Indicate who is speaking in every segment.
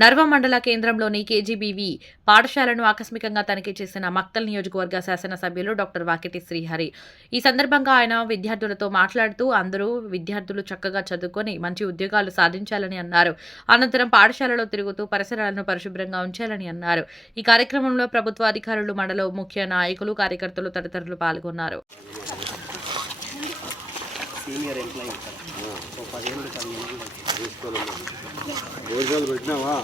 Speaker 1: నర్వ మండల కేంద్రంలోని కేజీబీవి పాఠశాలను ఆకస్మికంగా తనిఖీ చేసిన మక్తల్ నియోజకవర్గ శాసనసభ్యులు డాక్టర్ వాకిటి శ్రీహరి. ఈ సందర్భంగా ఆయన విద్యార్థులతో మాట్లాడుతూ అందరూ విద్యార్థులు చక్కగా చదువుకొని మంచి ఉద్యోగాలు సాధించాలని అన్నారు. అనంతరం పాఠశాలలో తిరుగుతూ పరిసరాలను పరిశుభ్రంగా ఉంచాలని అన్నారు. ఈ కార్యక్రమంలో ప్రభుత్వ అధికారులు మండల ముఖ్య నాయకులు కార్యకర్తలు తదితరులు పాల్గొన్నారు.
Speaker 2: సీనియర్ ఎంప్లాయీ
Speaker 3: భోజనాలు పెట్టినావా?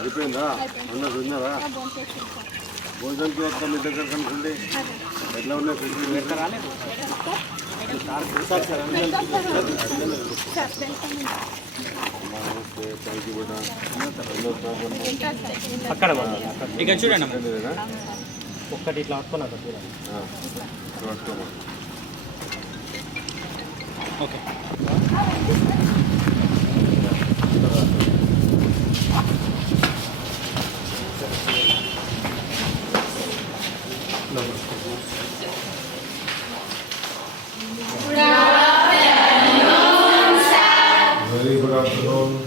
Speaker 3: అయిపోయిందా అందరు తిన్నారా? భోజనానికి వస్తాం మీ దగ్గర కనుకోండి. ఎట్లా ఉన్నాయి
Speaker 2: రాలేదు అక్కడ ఇక చూడండి? ఒక్కటి ఇట్లా పట్టుకున్నాక చూడండి. Okay.
Speaker 3: Very good afternoon.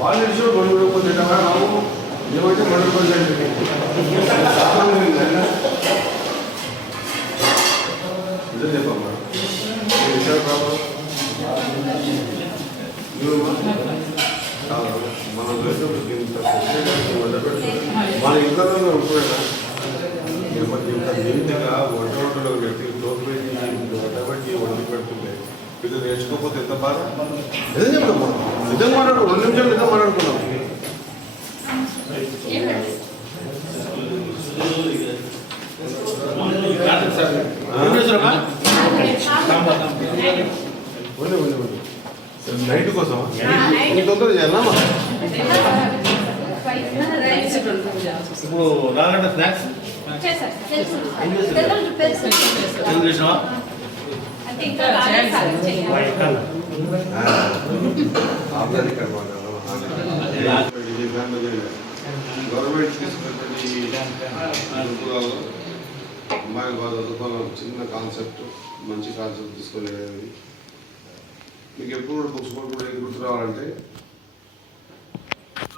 Speaker 3: వాళ్ళు ఇష్యూ రెండు రూపాయలు తింటామా బాబు ఏమంటే రెండు రూపాయలు తింటుంది ఇదే మన దేశంలో ఇంత మన ఇంట్లో ఉంటున్నా ఇంత వంట ఇది నేర్చుకోకపోతే ఎంత బాధ? నిజం చెప్తాం నిజం మాట్లాడు రెండు నిమిషాలు నిజం మాట్లాడుకున్నాం నైట్ కోసం? తొందర చేయాలమ్మా
Speaker 4: ఇప్పుడు రాలంటే స్నాక్స్? ఏం చేసినావా?
Speaker 3: ఆఫ్ఘనిక్ గవర్నమెంట్ తీసుకున్నటువంటి అమ్మాయి అమ్మాయిలు బాగా చిన్న కాన్సెప్ట్ మంచి కాన్సెప్ట్ తీసుకోలేదు మీకు ఎప్పుడు కూడా బుక్స్ కూడా గుర్తు రావాలంటే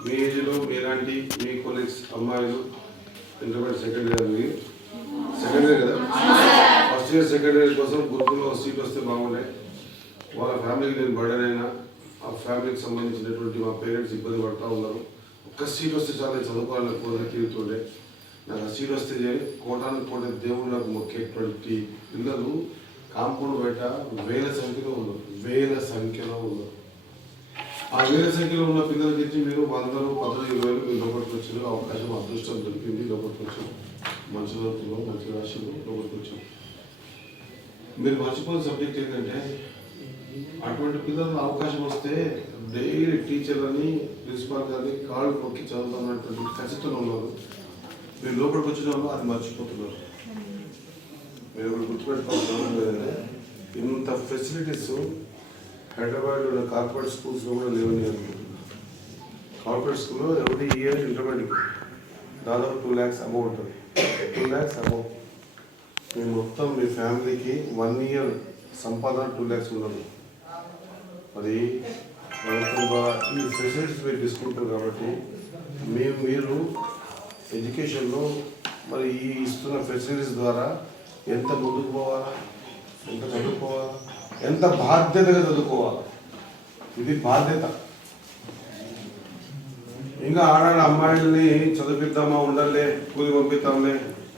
Speaker 3: మీ ఏజ్లో మీలాంటి మీ కొలీగ్స్ అమ్మాయిలు ఇంటర్మీడియట్ సెకండ్ ఇయర్ మీరు సెకండ్ ఇయర్ కదా సీనియర్ ఇయర్ సెకండ్ కోసం గురుకులో సీట్ వస్తే బాగుండే. వాళ్ళ ఫ్యామిలీకి నేను బర్డెన్ అయినా ఆ ఫ్యామిలీకి సంబంధించినటువంటి మా పేరెంట్స్ ఇబ్బంది పడతా ఉన్నారు. ఒక్క సీట్ వస్తే చాలా నేను చదువుకోవాలని కోరిక తీరుతుండే. నాకు ఆ సీట్ వస్తే చేయాలి కోటానికి కోట దేవుళ్ళకు మొక్కేటువంటి పిల్లలు కాంపౌండ్ బయట వేల సంఖ్యలో ఉన్నారు. వేల సంఖ్యలో ఉన్నారు. ఆ వేల సంఖ్యలో ఉన్న పిల్లలకి ఇచ్చి మీరు వందలు పదలు ఇరవై వేలు మీరు లోపలికి అవకాశం అదృష్టం దొరికింది లోపలికి వచ్చాం మంచి రోజుల్లో మంచి రాశిలో లోపలికి వచ్చాం మీరు మర్చిపోయిన సబ్జెక్ట్ ఏంటంటే అటువంటి పిల్లలకు అవకాశం వస్తే డైలీ టీచర్లని ప్రిన్సిపాల్ గారిని కాళ్ళు కొక్కి చదువుతున్నటువంటి ఖచ్చితంగా ఉన్నారు. మీరు లోపలికి వచ్చిన అది మర్చిపోతున్నారు. మీరు ఇప్పుడు గుర్తుపెట్టుకోవాల్సిన ఇంత ఫెసిలిటీస్ హైదరాబాద్లో ఉన్న కార్పొరేట్ స్కూల్స్లో కూడా లేవని అనుకుంటున్నాను. కార్పొరేట్ స్కూల్లో ఎవ్రీ ఇయర్ ఇంటర్మీడియట్ దాదాపు టూ ల్యాక్స్ అమౌంట్ ఉంటుంది. టూ ల్యాక్స్ అమౌంట్ మీ మొత్తం మీ ఫ్యామిలీకి వన్ ఇయర్ సంపాదన టూ ల్యాక్స్ ఉండదు. మరి మనకు ఈ ఫెసిలిటీస్ మీరు తీసుకుంటారు కాబట్టి మేము మీరు ఎడ్యుకేషన్లో మరి ఈ ఇస్తున్న ఫెసిలిటీస్ ద్వారా ఎంత ముందుకు పోవాలా ఎంత చదువుకోవాలా ఎంత బాధ్యతగా చదువుకోవాలా? ఇది బాధ్యత. ఇంకా ఆడాడ అమ్మాయిల్ని చదివిద్దామా ఉండలే కూలి పంపిద్దాంలే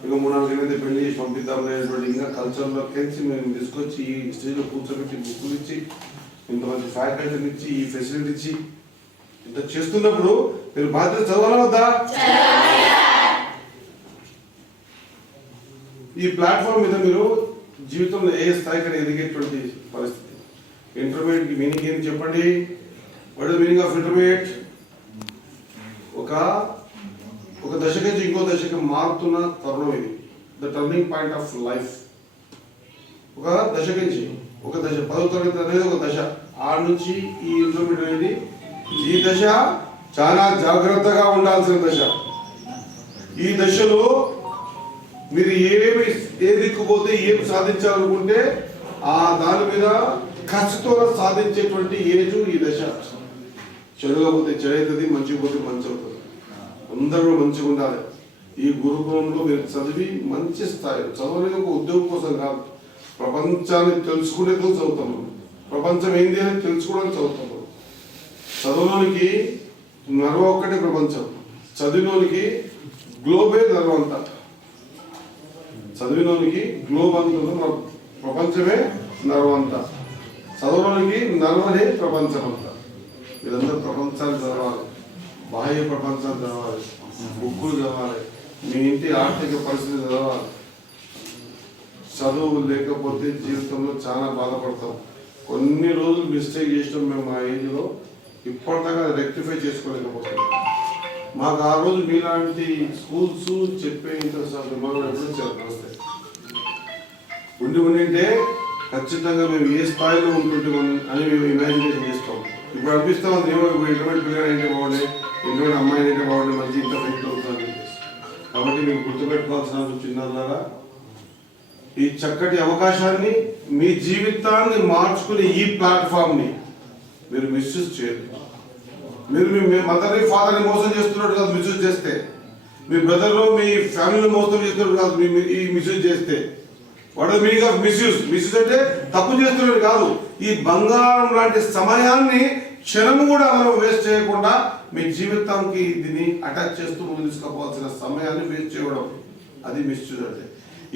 Speaker 3: ఇక మూడు నాలుగు ఎనిమిది పెళ్ళి చేసి పంపిద్దాంలే అనేటువంటి ఇంకా కల్చర్లో కలిసి మేము తీసుకొచ్చి ఈ స్టేజ్లో కూర్చోబెట్టి బుక్కులు ఇచ్చి ఇంతమంది ఫ్యాకల్టీని ఇచ్చి ఈ ఫెసిలిటీ ఇచ్చి ఇంత చేస్తున్నప్పుడు మీరు బాధ్యత చదవాలా వద్దా? ఈ ప్లాట్ఫామ్ మీద మీరు జీవితంలో ఏ స్థాయికి ఎదిగేటువంటి పరిస్థితి? ఇంటర్మీడియట్ మీనింగ్ ఏంటి చెప్పండి? What is meaning of intermediate ఒక ఒక దశ నుంచి ఇంకో దశకి మారుతున్న తరుణం ఇది. The turning point of life ఒక దశ నుంచి ఒక దశ పదో తరగతి అనేది ఒక దశ. ఆడ నుంచి ఈ ఇంటర్మీడియట్ అనేది ఈ దశ చాలా జాగ్రత్తగా ఉండాల్సిన దశ. ఈ దశలో మీరు ఏమి ఏ దిక్కుపోతే ఏం సాధించాలనుకుంటే ఆ దాని మీద ఖర్చుతో సాధించేటువంటి ఏజు ఈ దశ. చెడుగా పోతే చెడవుతుంది మంచిగా పోతే మంచి అవుతుంది అందరూ మంచిగా ఉండాలి. ఈ గురుకులంలో మీరు చదివి మంచి స్థాయి చదవలేదు ఒక ఉద్యోగం కోసం కాదు ప్రపంచాన్ని తెలుసుకునేందుకు చదువుతాము ప్రపంచం ఏంది అని తెలుసుకోవడానికి చదువుతాము చదువులోనికి నర్వ ఒక్కటే ప్రపంచం. చదివినోనికి గ్లోబే నర్వంతా చదివినోనికి గ్లోబ్ అంతా ప్రపంచమే నర్వ అంట చదవడానికి నర్వనే ప్రపంచం అంట మీరందరూ ప్రపంచాన్ని చదవాలి. బాహ్య ప్రపంచం చదవాలి బుక్కులు చదవాలి మీ ఇంటి ఆర్థిక పరిస్థితి చదవాలి చదువు లేకపోతే జీవితంలో చాలా బాధపడతాం. కొన్ని రోజులు మిస్టేక్ చేసినాం మేము మా ఏజ్లో ఇప్పటిదాకా రెక్టిఫై చేసుకోలేకపోతున్నాం. మాకు ఆ రోజు మీలాంటి స్కూల్స్ చెప్పే ఇంట్రెస్ట్ ఎప్పుడు వస్తాయి. ఉండి ఉండింటే ఖచ్చితంగా మేము ఏ స్థాయిలో ఉంటుంటే అని మేము ఇమాజినేషన్ చేస్తాం. ఇప్పుడు అనిపిస్తా ఉంది ఏమో ఇప్పుడు ఇంటర్మీడియట్ పిల్లలు అయితే బాగుండే ఇంటర్మీడియట్ అమ్మాయి అయితే బాగుండే మంచి ఇంత ఫెయిట్ అవుతుంది కాబట్టి మేము గుర్తుపెట్టుకోవాల్సిన చిన్నారా ఈ చక్కటి అవకాశాన్ని మీ జీవితాన్ని మార్చుకునే ఈ ప్లాట్ఫామ్ని మీరు మిస్యూజ్ చేయరు మీరు మీ మదర్ని ఫాదర్ని మోసం చేస్తున్నట్టు కాదు మిస్యూజ్ చేస్తే. మీ బ్రదర్లో మీ ఫ్యామిలీని మోసం చేస్తున్నట్టు కాదు మీ ఈ మిస్యూజ్ చేస్తే. What meaning of misuse misuse అంటే తప్పు చేస్తున్నట్టు కాదు. ఈ బంగారం లాంటి సమయాన్ని క్షణం కూడా మనం వేస్ట్ చేయకుండా మీ జీవితానికి దీన్ని అటాచ్ చేస్తూ ముందు సమయాన్ని వేస్ట్ చేయడం. అది మిస్యూజ్ అంటే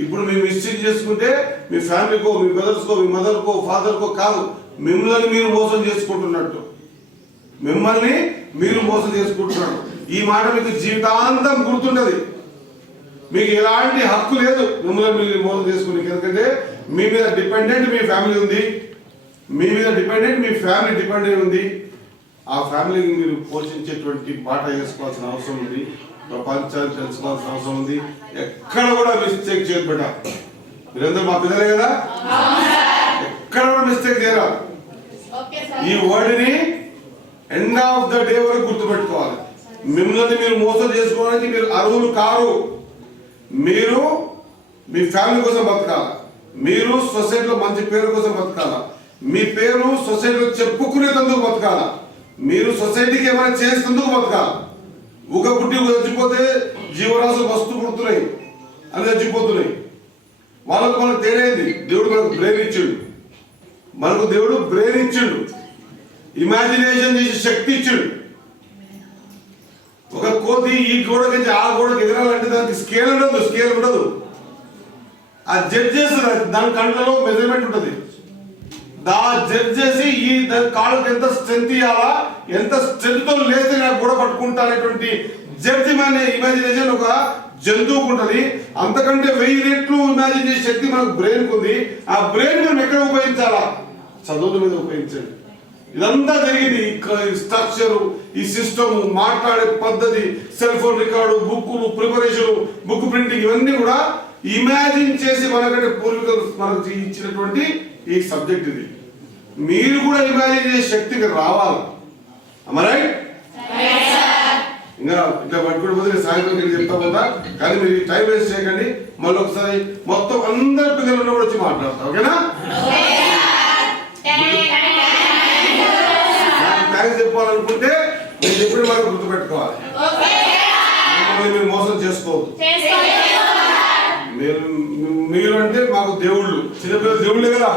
Speaker 3: ఇప్పుడు మీరు మిస్యూజ్ చేసుకుంటే మీ ఫ్యామిలీకో మీ బ్రదర్స్కో మీ మదర్కో ఫాదర్కో కాదు మిమ్మల్ని మీరు మోసం చేసుకుంటున్నట్టు. మిమ్మల్ని మీరు మోసం చేసుకుంటున్నారు. ఈ మాట మీకు జీవితాంతం గుర్తుండదు. మీకు ఎలాంటి హక్కు లేదు మిమ్మల్ని మీరు మోసం చేసుకుని ఎందుకంటే మీ మీద డిపెండెంట్ మీ ఫ్యామిలీ ఉంది. మీ మీద డిపెండెంట్ మీ ఫ్యామిలీ డిపెండ్ అయి ఉంది. ఆ ఫ్యామిలీని మీరు పోషించేటువంటి బాట వేసుకోవాల్సిన అవసరం ఉంది. ప్రపంచాన్ని తెలుసుకోవాల్సిన అవసరం ఉంది. ఎక్కడ కూడా మిస్టేక్ చేయబడ్డా మీరందరూ మా పిల్లలే కదా? ఎక్కడ కూడా మిస్టేక్ చేయరా? ఈ వర్డ్ని ఎండ్ ఆఫ్ ద డే వరకు గుర్తుపెట్టుకోవాలి. మిమ్మల్ని మీరు మోసం చేసుకోవడానికి మీరు అర్హులు కారు. మీరు మీ ఫ్యామిలీ కోసం బతకాల. మీరు సొసైటీలో మంచి పేరు కోసం బతకాల. మీ పేరు సొసైటీలో చెప్పుకునేందుకు బతకాల? మీరు సొసైటీకి ఏమైనా చేసేందుకు బతకాల? ఒక గుడ్డి చచ్చిపోతే జీవరాశులు వస్తు పుడుతున్నాయి అని చచ్చిపోతున్నాయి వాళ్ళకు మనకు తేడేది దేవుడు మనకు బ్రెయిన్ ఇచ్చిండు. మనకు దేవుడు బ్రెయిన్ ఇచ్చిండు. ఇమాజినేషన్ చేసే శక్తి ఇచ్చిండు. ఒక కోతి ఈ గోడకి ఆ గోడకి ఎగరాలంటే దానికి స్కేల్ ఉండదు స్కేల్ ఉండదు. ఆ జడ్జ్ చేస్తుంది దాని కళ్ళలో మెజర్మెంట్ ఉంటుంది. దా జడ్జ్ చేసి ఈ దాని ఎంత స్ట్రెంత్ ఇవ్వాలా ఎంత స్ట్రెంత్తో లేస్తే నాకు గోడ పట్టుకుంటా అనేటువంటి జడ్జి ఇమాజినేషన్ ఒక జంతువుకు ఉంటుంది. అంతకంటే వెయ్యి రెట్లు ఇమాజిన్ చేసే శక్తి మనకు బ్రెయిన్ ఉంది. ఆ బ్రెయిన్ మనం ఎక్కడ ఉపయోగించాలా? చదువుల మీద ఉపయోగించండి. ఇదంతా జరిగింది ఈ స్ట్రక్చర్ ఈ సిస్టమ్ మాట్లాడే పద్ధతి సెల్ ఫోన్ రికార్డు బుక్కులు ప్రిపరేషన్ బుక్ ప్రింటింగ్ ఇవన్నీ కూడా ఇమాజిన్ చేసి మనకంటే పూర్వీకులు మనకు ఇచ్చినటువంటి ఈ సబ్జెక్ట్ ఇది. మీరు కూడా ఇమాజిన్ చేసే శక్తికి రావాలి. రైట్ ఇంకా ఇట్లా పట్టుకుని పోతే నేను సాయంత్రం వెళ్ళి చెప్తా పోతా. కానీ మీరు టైం వేస్ట్ చేయకండి. మళ్ళీ ఒకసారి మొత్తం అందరి పిల్లలు ఉన్నప్పుడు వచ్చి మాట్లాడతాం ఓకేనా? థ్యాంక్స్ చెప్పాలనుకుంటే నేను చెప్పిన మాట గుర్తుపెట్టుకోవాలి. మీరు మోసం చేసుకోవద్దు. మీరు మీరు అంటే మాకు దేవుళ్ళు. చిన్నపిల్లలు దేవుళ్ళే కదా